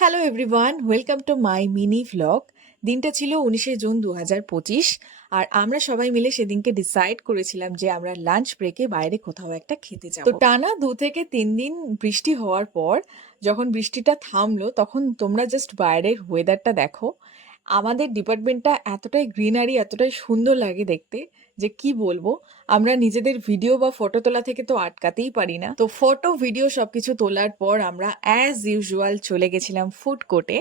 Hello everyone, welcome to my mini vlog. দিনটা ছিল 19শে June 2025। আর আমরা সবাই মিলে সেদিনকে ডিসাইড করেছিলাম যে আমরা লাঞ্চ ব্রেকে বাইরে কোথাও একটা খেতে যাব। তো টানা 2 থেকে 3 দিন বৃষ্টি হওয়ার পর যখন বৃষ্টিটা থামলো তখন তোমরা জাস্ট বাইরের ওয়েদারটা দেখো। আমাদের ডিপার্টমেন্টটা এতটাই গ্রিনারি, এতটাই সুন্দর লাগে দেখতে যে কি বলবো। আমরা নিজেদের ভিডিও বা ফটো তোলা থেকে তো আটকাতেই পারি না। তো ফটো ভিডিও সবকিছু তোলার পর আমরা অ্যাজ ইউজুয়াল চলে গেছিলাম ফুড কোর্টে।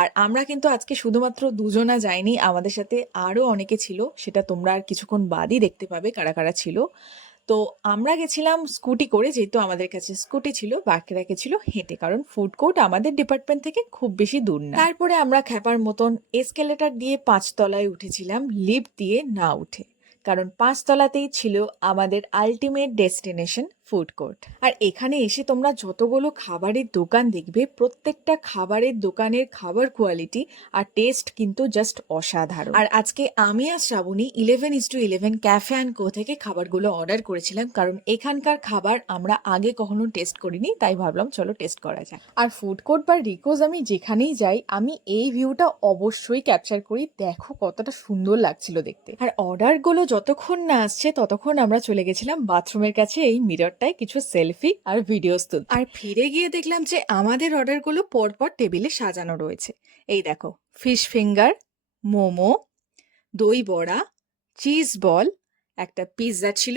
আর আমরা কিন্তু আজকে শুধুমাত্র দুজনা যাইনি, আমাদের সাথে আরো অনেকে ছিল, সেটা তোমরা আর কিছুক্ষণ বাদই দেখতে পাবে কারা কারা ছিল। তো আমরা গেছিলাম স্কুটি করে, যেহেতু আমাদের কাছে স্কুটি ছিল, বাকিরা গেছিল হেঁটে, কারণ ফুড কোর্ট আমাদের ডিপার্টমেন্ট থেকে খুব বেশি দূর না। তারপরে আমরা খ্যাপার মতন এসকেলেটর দিয়ে 5 তলায় উঠেছিলাম, লিফট দিয়ে না উঠে, কারণ 5 তলাতেই ছিল আমাদের আলটিমেট ডেস্টিনেশন ফুড কোর্ট। আর এখানে এসে তোমরা যতগুলো খাবারের দোকান দেখবে, প্রত্যেকটা খাবারের দোকানের খাবার কোয়ালিটি আর টেস্ট কিন্তু জাস্ট অসাধারণ। আর আজকে আমি আর শ্রাবণী 11:11 ক্যাফে অ্যান্ড কো থেকে খাবারগুলো অর্ডার করেছিলাম, কারণ এখানকার খাবার আমরা আগে কখনো টেস্ট করিনি, তাই ভাবলাম চলো টেস্ট করা যাক। আর ফুড কোর্ট বা রিকোজ আমি যেখানেই যাই আমি এই ভিউটা অবশ্যই ক্যাপচার করি। দেখো কতটা সুন্দর লাগছিল দেখতে। আর অর্ডারগুলো যতক্ষণ না আসছে ততক্ষণ আমরা চলে গেছিলাম বাথরুমের কাছে এই মিররটায় কিছু সেলফি আর ভিডিওস তুলতে। আর ফিরে গিয়ে দেখলাম যে আমাদের অর্ডারগুলো পরপর টেবিলে সাজানো রয়েছে। এই দেখো, ফিশ ফিঙ্গার, মোমো, দই বড়া, চিজ বল, একটা পিৎজা ছিল,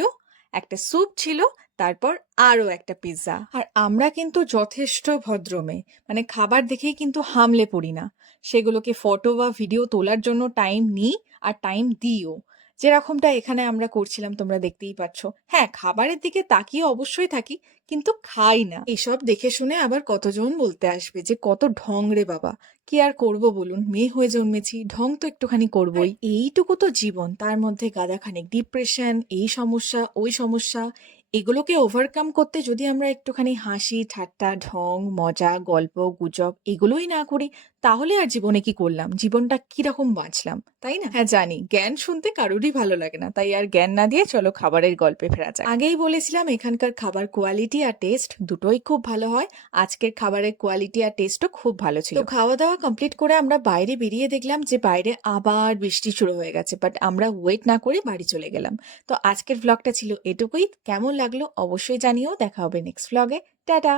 একটা স্যুপ ছিল, তারপর আরও একটা পিৎজা। আর আমরা কিন্তু যথেষ্ট ভদ্রমে, মানে খাবার দেখেই কিন্তু হামলে পড়ি না, সেগুলোকে ফটো বা ভিডিও তোলার জন্য টাইম নিই আর টাইম দিইও, যেরকমটা এখানে আমরা করছিলাম তোমরা দেখতেই পাচ্ছ। হ্যাঁ, খাবারের দিকে তাকিয়ে অবশ্যই থাকি, কিন্তু খাই না। এসব দেখে শুনে আবার কতজন বলতে আসবে যে কত ঢং রে বাবা। কি আর করব বলুন, মেয়ে হয়ে জন্মেছি, ঢং তো একটুখানি করবই। এইটুকু তো জীবন, তার মধ্যে গাদাখানেক ডিপ্রেশন, এই সমস্যা ওই সমস্যা। এগুলোকে ওভারকাম করতে যদি আমরা একটুখানি হাসি ঠাট্টা ঢং মজা গল্প গুজব এগুলোই না করি, তাহলে আর জীবনে কি করলাম, জীবনটা কিরকম বাঁচলাম, তাই না? হ্যাঁ জানি, জ্ঞান শুনতে কারোরই ভালো লাগে না, তাই আর জ্ঞান না দিয়ে চলো খাবারের গল্পে ফেরা যাক। আগেই বলেছিলাম এখানকার খাবার কোয়ালিটি আর টেস্ট দুটোই খুব ভালো হয়। আজকের খাবারের কোয়ালিটি আর টেস্টও খুব ভালো ছিল। তো খাওয়া দাওয়া কমপ্লিট করে আমরা বাইরে বেরিয়ে দেখলাম যে বাইরে আবার বৃষ্টি শুরু হয়ে গেছে, বাট আমরা ওয়েট না করে বাড়ি চলে গেলাম। তো আজকের ভ্লগটা ছিল এটুকুই। কেমন লাগলো অবশ্যই জানিও। দেখা হবে নেক্সট ভ্লগে। টাটা।